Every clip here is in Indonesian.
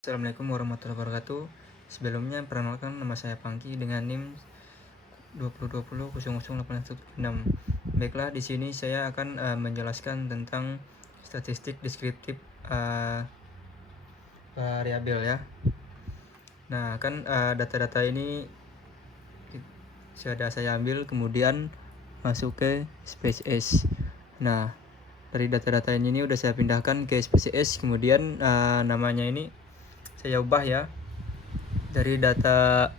Assalamualaikum warahmatullahi wabarakatuh. Sebelumnya perkenalkan, nama saya Pangki dengan NIM 2020000816. Baiklah, di sini saya akan menjelaskan tentang statistik deskriptif variabel ya. Nah, kan data-data ini sudah saya ambil kemudian masuk ke SPSS. Nah, dari data-data ini udah saya pindahkan ke SPSS, kemudian namanya ini saya ubah ya dari data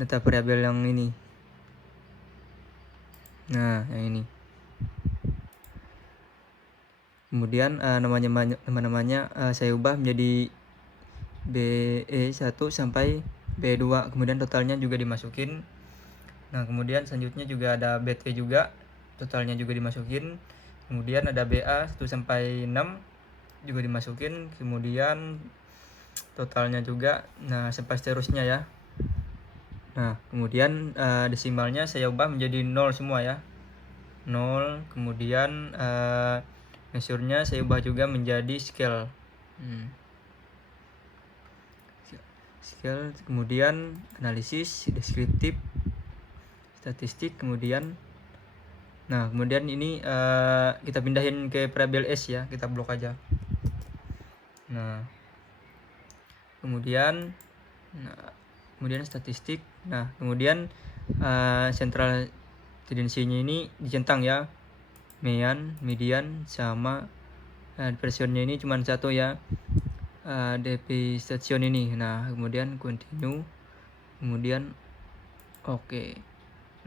variabel yang ini. Nah, yang ini. Kemudian namanya saya ubah menjadi BE1 sampai BE2, kemudian totalnya juga dimasukin. Nah, kemudian selanjutnya juga ada BT juga, totalnya juga dimasukin. Kemudian ada BA 1 sampai 6 juga dimasukin, kemudian totalnya juga. Nah, sampai seterusnya ya. Nah, kemudian desimalnya saya ubah menjadi 0 semua ya. 0, kemudian measure-nya saya ubah juga menjadi scale. Scale, kemudian analisis, deskriptif, statistik, kemudian ini kita pindahin ke variabel S ya, kita blok aja. Nah, kemudian statistik. Nah, kemudian central tendensinya ini dicentang ya, mean, median, sama versionnya ini cuma satu ya, deviation ini. Nah, kemudian continue, kemudian oke.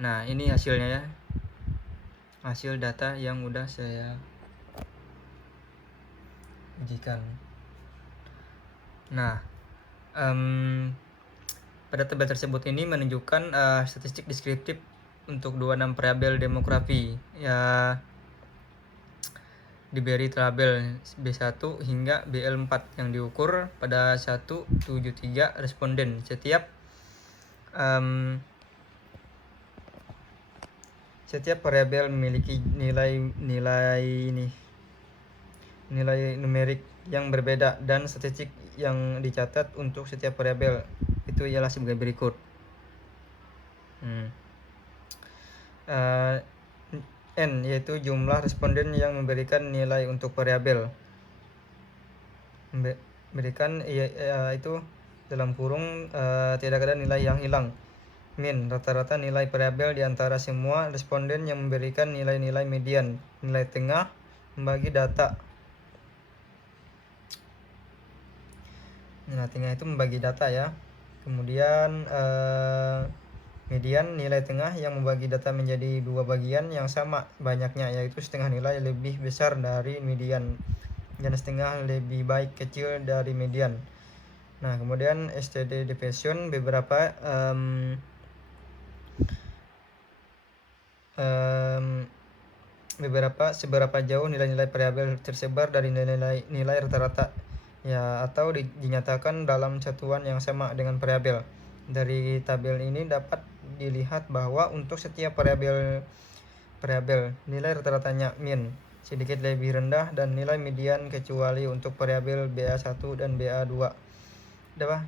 Nah, ini hasilnya ya, hasil data yang udah saya ujikan. Nah, pada tabel tersebut ini menunjukkan statistik deskriptif untuk 26 variabel demografi ya, diberi tabel B1 hingga BL4 yang diukur pada 173 responden. Setiap variabel memiliki nilai numerik yang berbeda dan statistik yang dicatat untuk setiap variabel itu ialah sebagai berikut. N yaitu jumlah responden yang memberikan nilai untuk variabel. Memberikan itu dalam kurung tidak ada nilai yang hilang. Min, rata-rata nilai variabel di antara semua responden yang memberikan nilai-nilai median. Nilai tengah, membagi data. Nilai tengah itu membagi data ya. Kemudian median, nilai tengah yang membagi data menjadi dua bagian yang sama banyaknya, yaitu setengah nilai lebih besar dari median dan setengah lebih baik kecil dari median. Nah, kemudian STD deviation, seberapa jauh nilai-nilai variabel tersebar dari nilai rata-rata ya, atau dinyatakan dalam satuan yang sama dengan variabel. Dari tabel ini dapat dilihat bahwa untuk setiap variabel nilai rata-ratanya min sedikit lebih rendah dan nilai median, kecuali untuk variabel BA1 dan BA2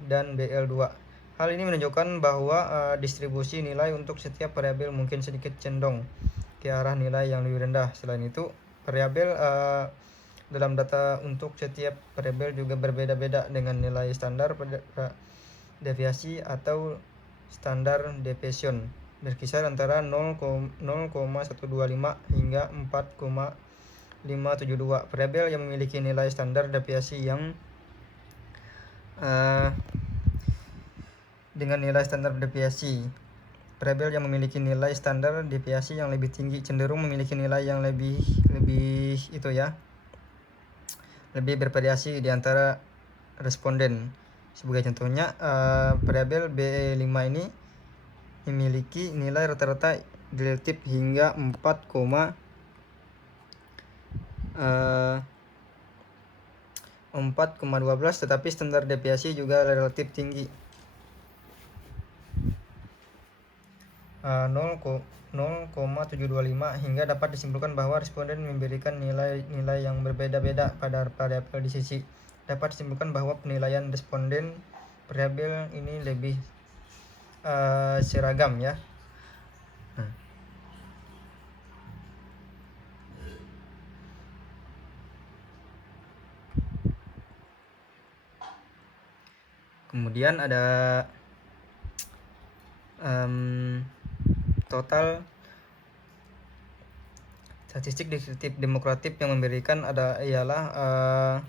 dan BL2. Hal ini menunjukkan bahwa distribusi nilai untuk setiap variabel mungkin sedikit condong ke arah nilai yang lebih rendah. Selain itu, variabel dalam data untuk setiap variabel juga berbeda-beda dengan nilai standar deviasi atau standar deviation berkisar antara 0,125 hingga 4,572. Variabel yang memiliki nilai standar deviasi yang dengan nilai standar deviasi, variabel yang memiliki nilai standar deviasi yang lebih tinggi cenderung memiliki nilai yang lebih itu ya, lebih bervariasi di antara responden. Sebagai contohnya, variabel BE5 ini memiliki nilai rata-rata relatif hingga 4,12, tetapi standar deviasi juga relatif tinggi, 0,725, hingga dapat disimpulkan bahwa responden memberikan nilai-nilai yang berbeda-beda pada variabel di sisi dapat disimpulkan bahwa penilaian responden variabel ini lebih seragam ya. Kemudian ada total statistik deskriptif demokratif yang memberikan ialah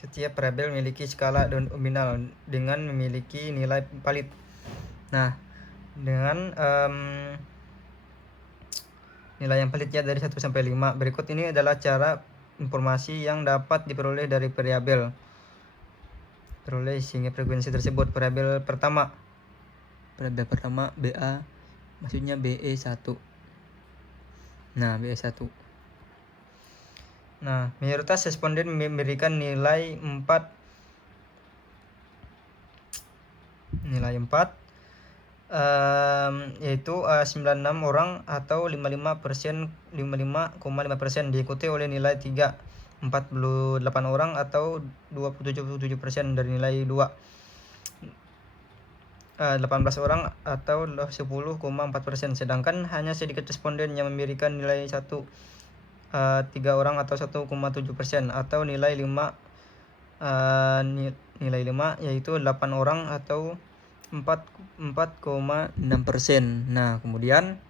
setiap variabel memiliki skala nominal dengan memiliki nilai valid. Nah, dengan nilai yang validnya dari 1 sampai 5. Berikut ini adalah cara informasi yang dapat diperoleh dari variabel. Peroleh sehingga frekuensi tersebut. Variabel pertama BA, maksudnya BE1. Nah, BE1. Nah, mayoritas responden memberikan nilai 4. Yaitu 96 orang atau 55,5% diikuti oleh nilai 3, 48 orang atau 27% dari nilai 2, 18 orang atau 10,4%, sedangkan hanya sedikit responden yang memberikan nilai 1, 3 orang atau 1,7% atau nilai 5, yaitu 8 orang atau 4,6%. Nah, kemudian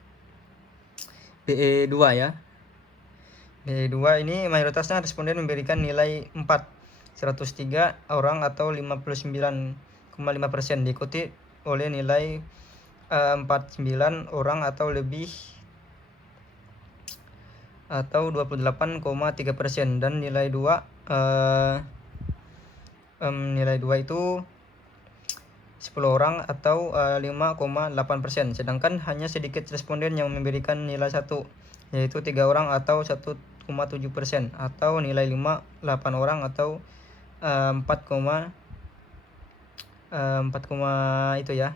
BE2 ya. BE2 ini mayoritasnya responden memberikan nilai 4, 103 orang atau 59,5%, diikuti oleh nilai 49 orang atau lebih atau 28,3%, dan nilai 2 itu 10 orang atau 5,8%, sedangkan hanya sedikit responden yang memberikan nilai 1, yaitu 3 orang atau 1,7%, atau nilai 5, 8 orang atau 4, itu ya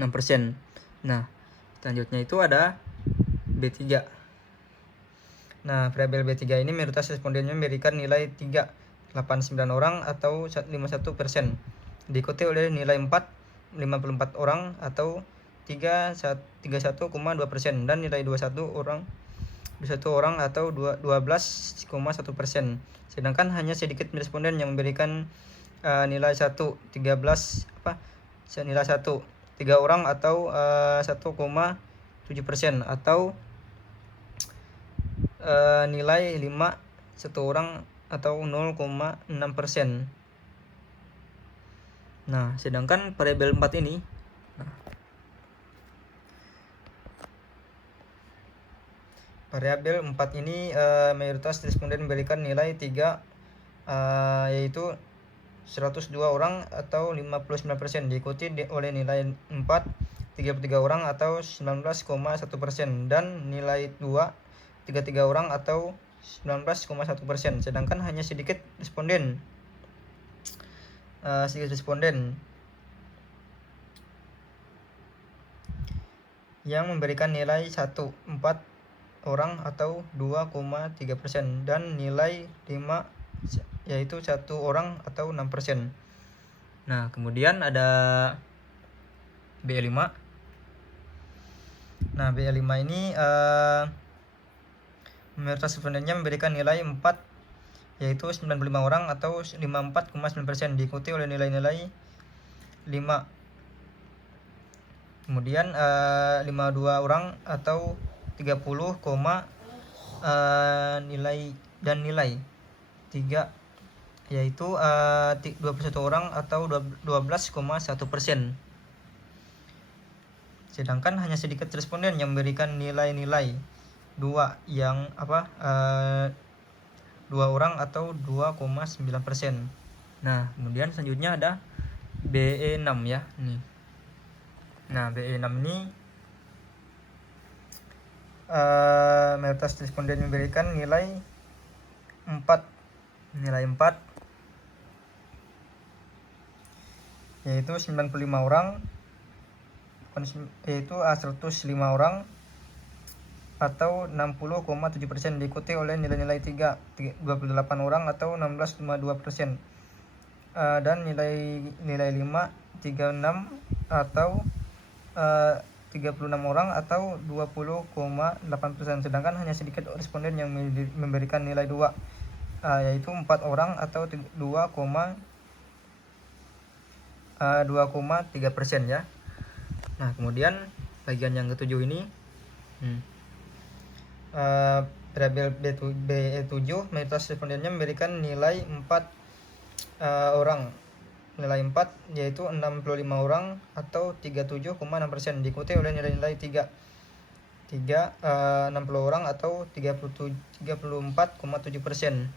6%. Nah, selanjutnya itu ada B3. Nah, variabel B3 ini mayoritas respondennya memberikan nilai 3, 89 orang atau 51%, diikuti oleh nilai 4, 54 orang atau 31,2%, dan nilai 21 orang atau 12,1%, sedangkan hanya sedikit responden yang memberikan nilai 1, 13 nilai 1, 3 orang atau 1,7%, atau nilai 5, 1 orang atau 0,6%. Nah, sedangkan variabel 4 ini mayoritas responden memberikan nilai 3, yaitu 102 orang atau 59%, diikuti oleh nilai 4, 33 orang atau 19,1%, dan nilai 2, 33 orang atau 19,1%, sedangkan hanya sedikit responden yang memberikan nilai 1, 4 orang atau 2,3%, dan nilai 5, yaitu 1 orang atau 6%. Nah, kemudian ada BE5. Nah, BE5 ini mayoritas respondennya memberikan nilai 4, yaitu 95 orang atau 54,9%, diikuti oleh nilai-nilai 5. Kemudian 52 orang atau 30, nilai 3, yaitu 21 orang atau 12,1%. Sedangkan hanya sedikit responden yang memberikan nilai-nilai 2 yang 2 orang atau 2,9%. Nah, kemudian selanjutnya ada BE6 ya. Nih. Nah, BE6 ini mayoritas responden memberikan nilai 4, yaitu 95 orang, yaitu 105 orang atau 60,7%, diikuti oleh nilai-nilai 3 28 orang atau 16,2%, dan nilai 5 36 atau 36 orang atau 20,8%. Sedangkan hanya sedikit responden yang memberikan nilai 2, yaitu 4 orang atau 2,3% ya. Nah, kemudian bagian yang ketujuh ini variabel B7 mayoritas respondennya memberikan nilai 4 orang, nilai 4 yaitu 65 orang atau 37,6%, diikuti oleh nilai-nilai 3 60 orang atau 34,7%.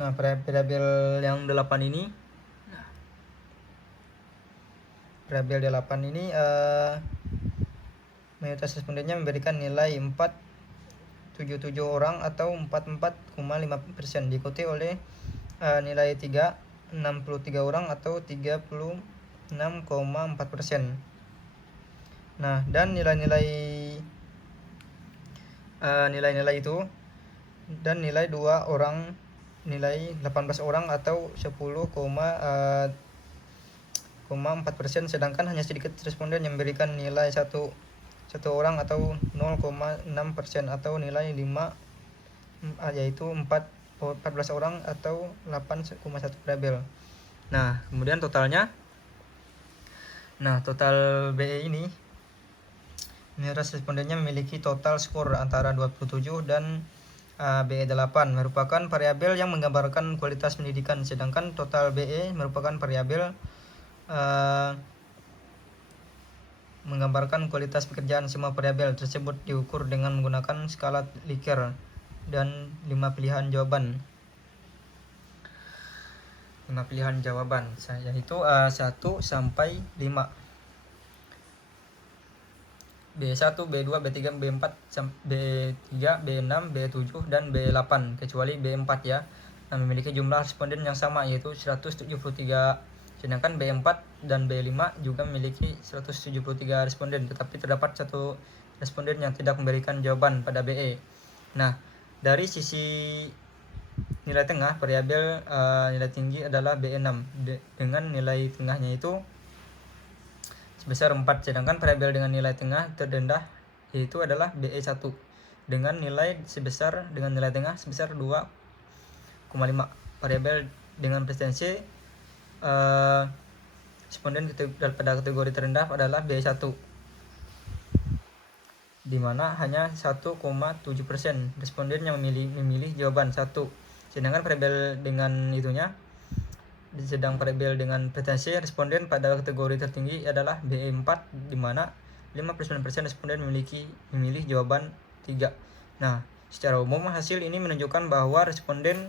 Nah, variabel yang 8 ini mayoritas respondennya memberikan nilai 477 orang atau 44,5%, diikuti oleh nilai 3 63 orang atau 36,4%. Nah, dan nilai itu dan nilai 2 orang, nilai 18 orang atau 10,4%, sedangkan hanya sedikit responden yang memberikan nilai 1 orang atau 0,6% atau nilai 5 yaitu 14 orang atau 8,1 variabel. Nah, kemudian totalnya, total BE ini mayoritas respondennya memiliki total skor antara 27 dan BE 8, merupakan variabel yang menggambarkan kualitas pendidikan, sedangkan total BE merupakan variabel menggambarkan kualitas pekerjaan. Semua variabel tersebut diukur dengan menggunakan skala Likert dan 5 pilihan jawaban, yaitu 1 sampai 5. B1, B2, B3, B4, B3, B6, B7 dan B8 kecuali B4 ya. Nah, memiliki jumlah responden yang sama yaitu 173. Sedangkan B4 dan B5 juga memiliki 173 responden, tetapi terdapat satu responden yang tidak memberikan jawaban pada BE. Nah, dari sisi nilai tengah, variabel nilai tinggi adalah B6 dengan nilai tengahnya itu sebesar 4, sedangkan variabel dengan nilai tengah terrendah yaitu adalah BE1 dengan nilai tengah sebesar 2,5. Variabel dengan prestasi responden pada kategori terendah adalah B1, di mana hanya 1,7% responden yang memilih jawaban 1. Sedangkan variabel dengan variabel dengan pretensi responden pada kategori tertinggi adalah BE4, di mana 59% responden memilih jawaban 3. Nah, secara umum hasil ini menunjukkan bahwa responden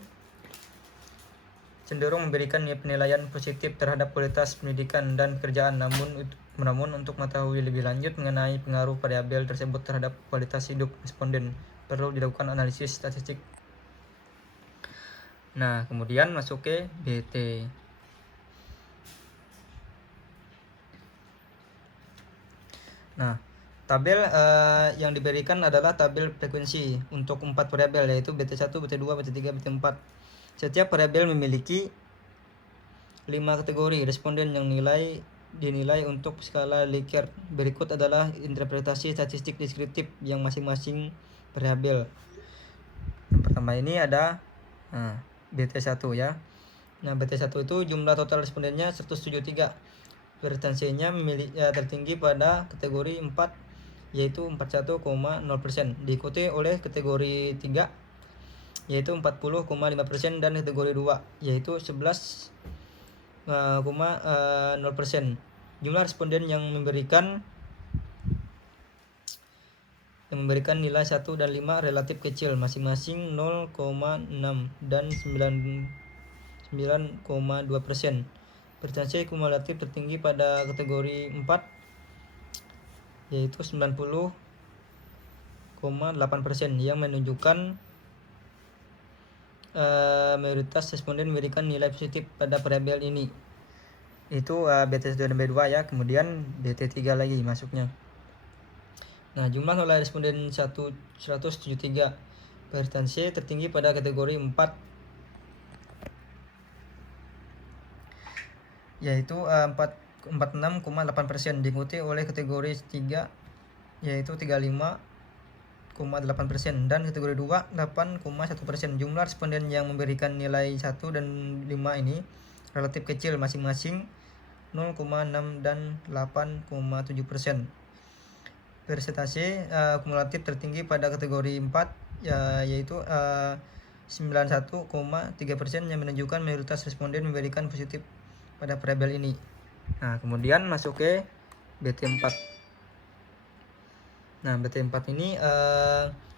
cenderung memberikan penilaian positif terhadap kualitas pendidikan dan pekerjaan. Namun untuk mengetahui lebih lanjut mengenai pengaruh variabel tersebut terhadap kualitas hidup responden, perlu dilakukan analisis statistik. Nah, kemudian masuk ke BT. Nah, tabel yang diberikan adalah tabel frekuensi untuk 4 variabel yaitu BT1, BT2, BT3, BT4. Setiap variabel memiliki 5 kategori responden yang dinilai untuk skala Likert. Berikut adalah interpretasi statistik deskriptif yang masing-masing variabel. Yang pertama ini ada BT1 ya. Nah, BT1 itu jumlah total respondennya 173. Pretensinya tertinggi pada kategori 4 yaitu 41,0%, diikuti oleh kategori 3 yaitu 40,5% dan kategori 2 yaitu 11,0%. Jumlah responden yang memberikan nilai 1 dan 5 relatif kecil, masing-masing 0,6 dan 9,2%. Pretensi kumulatif tertinggi pada kategori 4 yaitu 90,8% yang menunjukkan mayoritas responden memberikan nilai positif pada variabel ini. Itu BT1 dan B2 ya. Kemudian BT3 lagi masuknya. Nah, jumlah nilai responden 173. Persentase tertinggi pada kategori 4 yaitu 46,8%, diikuti oleh kategori 3 yaitu 35,8% dan kategori 2 8,1%. Jumlah responden yang memberikan nilai 1 dan 5 ini relatif kecil masing-masing 0,6 dan 8,7%. Persentase kumulatif tertinggi pada kategori 4 yaitu 91,3% yang menunjukkan mayoritas responden memberikan positif pada variabel ini. Nah, kemudian masuk ke BT4. Nah, BT4 ini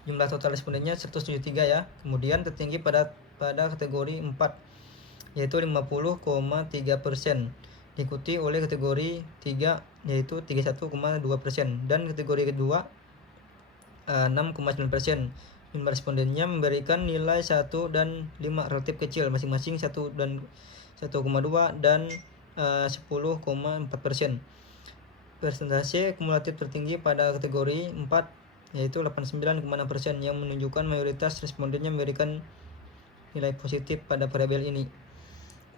jumlah total respondennya 173 ya. Kemudian tertinggi pada kategori 4 yaitu 50,3%. Diikuti oleh kategori 3 yaitu 31,2% dan kategori kedua 6,9%. Jumlah respondennya memberikan nilai 1 dan 5 relatif kecil masing-masing 1 dan 1,2 dan 10,4%. Persentase kumulatif tertinggi pada kategori 4 yaitu 89,6% yang menunjukkan mayoritas respondennya memberikan nilai positif pada variabel ini.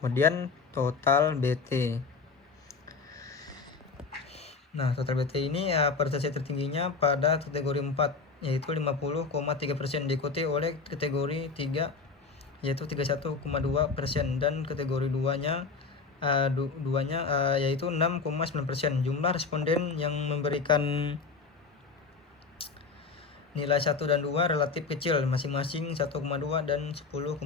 Kemudian total BT. Nah, total BT ini persentase tertingginya pada kategori 4 yaitu 50,3%, diikuti oleh kategori 3 yaitu 31,2% dan kategori 2-nya yaitu 6,9%. Jumlah responden yang memberikan nilai 1 dan 2 relatif kecil masing-masing 1,2 dan 10,4%.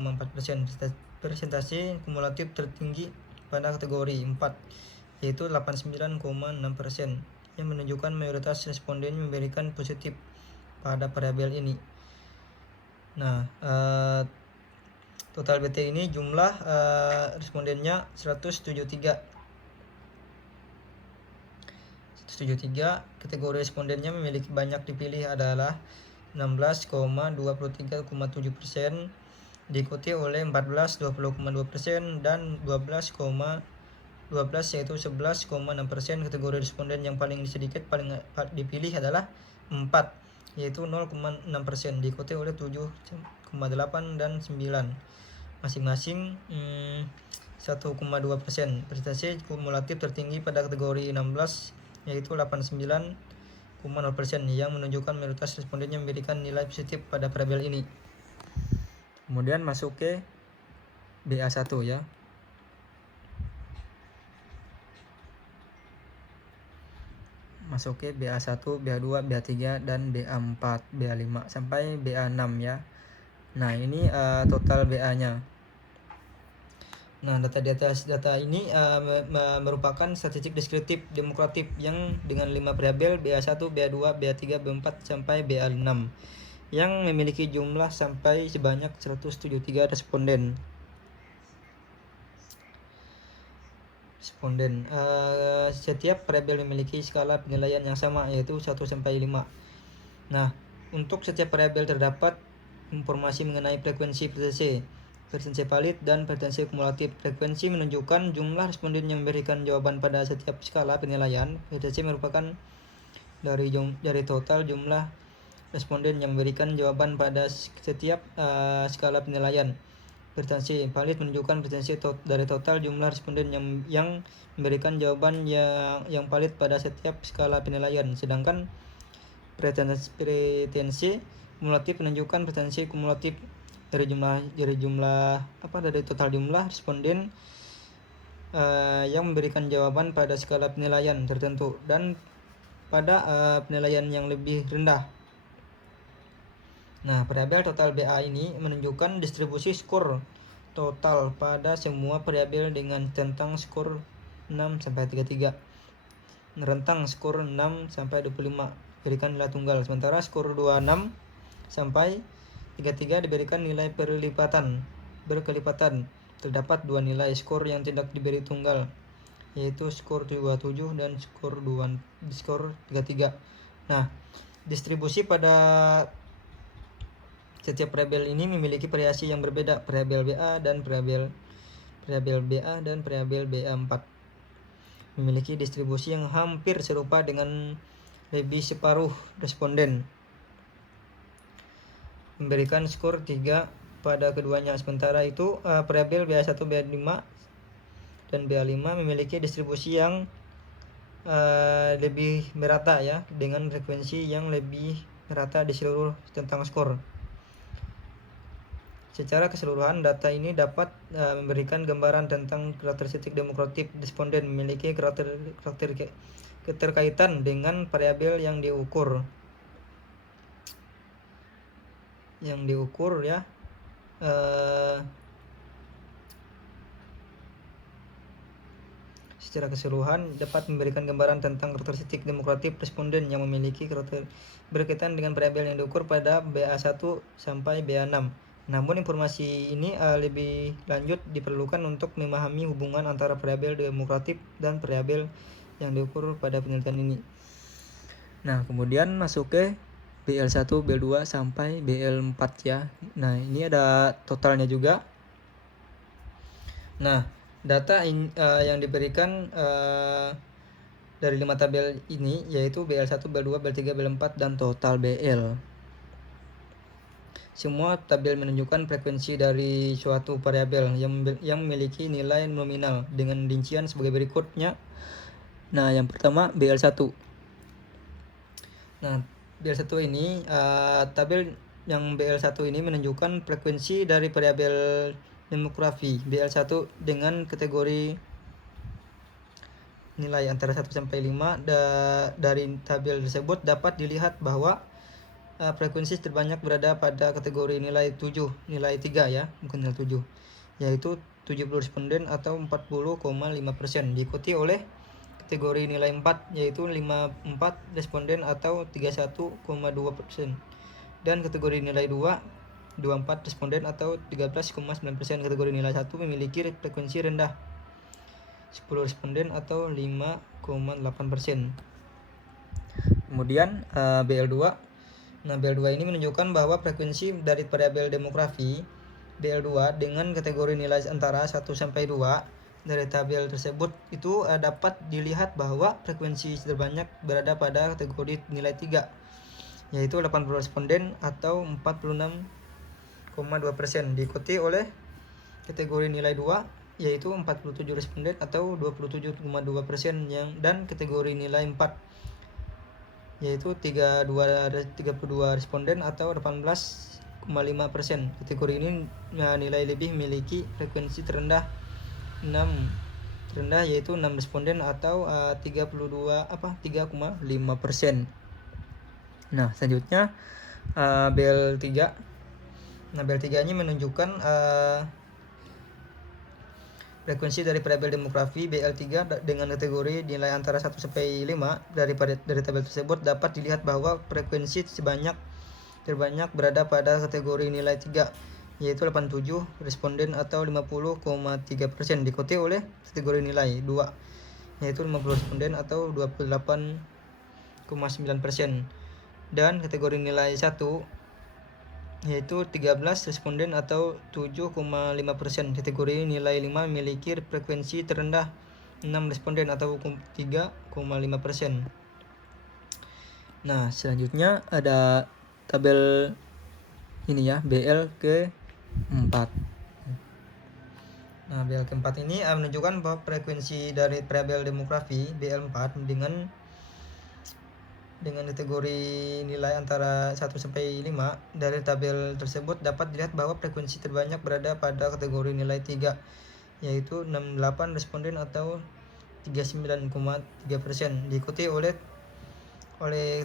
Persentase kumulatif tertinggi pada kategori 4 yaitu 89,6% yang menunjukkan mayoritas responden memberikan positif pada variabel ini. Nah, total BT ini jumlah respondennya 173. Kategori respondennya memiliki banyak dipilih adalah 16,23,7%, diikuti oleh 14 20,2% dan 12 yaitu 11,6%. Kategori responden yang paling sedikit paling dipilih adalah 4 yaitu 0,6%, diikuti oleh 7,8 dan 9 masing-masing 1,2%. Persentase kumulatif tertinggi pada kategori 16 yaitu 89,0% yang menunjukkan mayoritas respondennya memberikan nilai positif pada variabel ini. Kemudian masuk ke BA1 ya. Masuk ke BA1, BA2, BA3 dan BA4, BA5 sampai BA6 ya. Nah, ini total BA-nya. Nah, data di atas data ini merupakan statistik deskriptif demokratif yang dengan 5 variabel BA1, BA2, BA3, BA4 sampai BA6 yang memiliki jumlah sampai sebanyak 173 responden. Setiap variabel memiliki skala penilaian yang sama yaitu 1 sampai 5. Nah, untuk setiap variabel terdapat informasi mengenai frekuensi persentase valid dan persentase kumulatif. Frekuensi menunjukkan jumlah responden yang memberikan jawaban pada setiap skala penilaian. Persentase merupakan dari total jumlah responden yang memberikan jawaban pada setiap skala penilaian. Persentase valid menunjukkan persentase dari total jumlah responden yang memberikan jawaban yang valid pada setiap skala penilaian. Sedangkan pretensi kumulatif menunjukkan persentase kumulatif dari total jumlah responden yang memberikan jawaban pada skala penilaian tertentu dan pada penilaian yang lebih rendah. Nah, variabel total BA ini menunjukkan distribusi skor total pada semua variabel dengan tentang skor 6 sampai 33. Rentang skor 6 sampai 25 diberikan nilai tunggal, sementara skor 26 sampai 33 diberikan nilai berkelipatan. Terdapat dua nilai skor yang tidak diberi tunggal, yaitu skor 27 dan skor 33. Nah, distribusi pada setiap variabel ini memiliki variasi yang berbeda. Variabel BA dan variabel BA4 memiliki distribusi yang hampir serupa dengan lebih separuh responden memberikan skor 3 pada keduanya. Sementara itu variabel BA1, BA5 dan BA5 memiliki distribusi yang lebih merata ya, dengan frekuensi yang lebih merata di seluruh tentang skor. Secara keseluruhan, data ini dapat memberikan gambaran tentang karakteristik demokratik responden memiliki keterkaitan dengan variabel yang diukur. Ya. Secara keseluruhan dapat memberikan gambaran tentang karakteristik demokratik responden yang memiliki berkaitan dengan variabel yang diukur pada BA1 sampai BA6. Namun informasi ini lebih lanjut diperlukan untuk memahami hubungan antara variabel demokratik dan variabel yang diukur pada penelitian ini. Nah, kemudian masuk ke BL1, BL2 sampai BL4 ya. Nah, ini ada totalnya juga. Nah, data yang diberikan dari 5 tabel ini yaitu BL1, BL2, BL3, BL4 dan total BL. Semua tabel menunjukkan frekuensi dari suatu variabel yang memiliki nilai nominal dengan rincian sebagai berikutnya. Nah, yang pertama BL1. Nah, BL1 ini tabel yang BL1 ini menunjukkan frekuensi dari variabel demografi BL1 dengan kategori nilai antara 1 sampai 5. Dari tabel tersebut dapat dilihat bahwa frekuensi terbanyak berada pada kategori nilai 3 ya, bukan nilai 7, yaitu 70 responden atau 40,5%, diikuti oleh kategori nilai 4 yaitu 54 responden atau 31,2%, dan kategori nilai 2 24 responden atau 13,9%. Kategori nilai 1 memiliki frekuensi rendah 10 responden atau 5,8%. Kemudian BL2. Nah, BL2 ini menunjukkan bahwa frekuensi dari variabel demografi BL2 dengan kategori nilai antara 1 sampai 2 dari tabel tersebut itu dapat dilihat bahwa frekuensi terbanyak berada pada kategori nilai 3 yaitu 80 responden atau 46,2%, diikuti oleh kategori nilai 2 yaitu 47 responden atau 27,2% dan kategori nilai 4 yaitu 32 responden atau 18,5%. Kategori ini nilai lebih memiliki frekuensi terendah yaitu 6 responden atau 3,5%. Nah, selanjutnya BL3. Nah, BL3 ini menunjukkan frekuensi dari variabel demografi BL3 dengan kategori nilai antara 1 sampai 5. Dari tabel tersebut dapat dilihat bahwa frekuensi terbanyak berada pada kategori nilai 3 yaitu 87 responden atau 50,3%, diikuti oleh kategori nilai 2 yaitu 50 responden atau 28,9%, dan kategori nilai 1 yaitu 13 responden atau 7,5%. Kategori nilai 5 memiliki frekuensi terendah 6 responden atau 3,5%. Nah, selanjutnya ada tabel ini ya, BL ke-4. Nah, BL ke-4 ini menunjukkan bahwa frekuensi dari variabel demografi BL4 dengan kategori nilai antara 1 sampai 5 dari tabel tersebut dapat dilihat bahwa frekuensi terbanyak berada pada kategori nilai 3 yaitu 68 responden atau 39,3%, diikuti oleh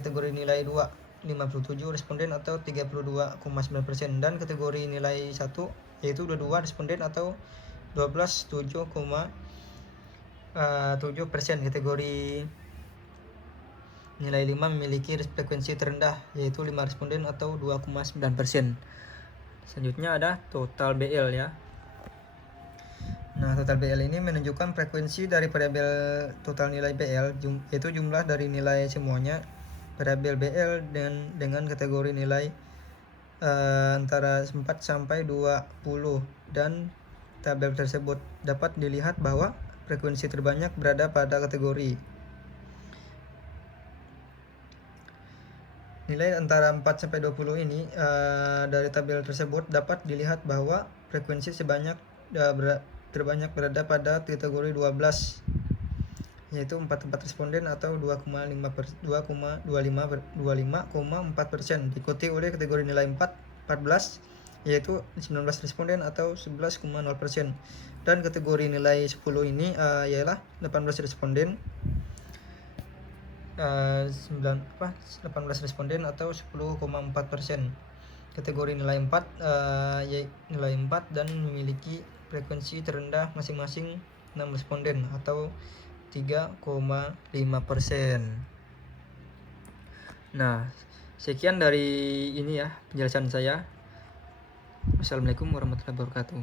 kategori nilai 2 57 responden atau 32,9%, dan kategori nilai 1 yaitu 22 responden atau 7,7%. Kategori nilai 5 memiliki frekuensi terendah yaitu 5 responden atau 2,9%. Selanjutnya ada total BL ya. Nah, total BL ini menunjukkan frekuensi dari variabel total nilai BL yaitu jumlah dari nilai semuanya variabel BL dengan kategori nilai antara 4 sampai 20, dan tabel tersebut dapat dilihat bahwa frekuensi terbanyak berada pada kategori Nilai antara 4 sampai 20 ini dari tabel tersebut dapat dilihat bahwa frekuensi terbanyak berada pada kategori 12, yaitu 44 responden atau 2,25%, diikuti oleh kategori nilai 14, yaitu 19 responden atau 11,0%, dan kategori nilai 10 ini ialah 18 responden 18 responden atau 10,4%. Kategori nilai 4 nilai 4 dan memiliki frekuensi terendah masing-masing 6 responden atau 3,5%. Nah, sekian dari ini ya penjelasan saya. Wassalamualaikum warahmatullahi wabarakatuh.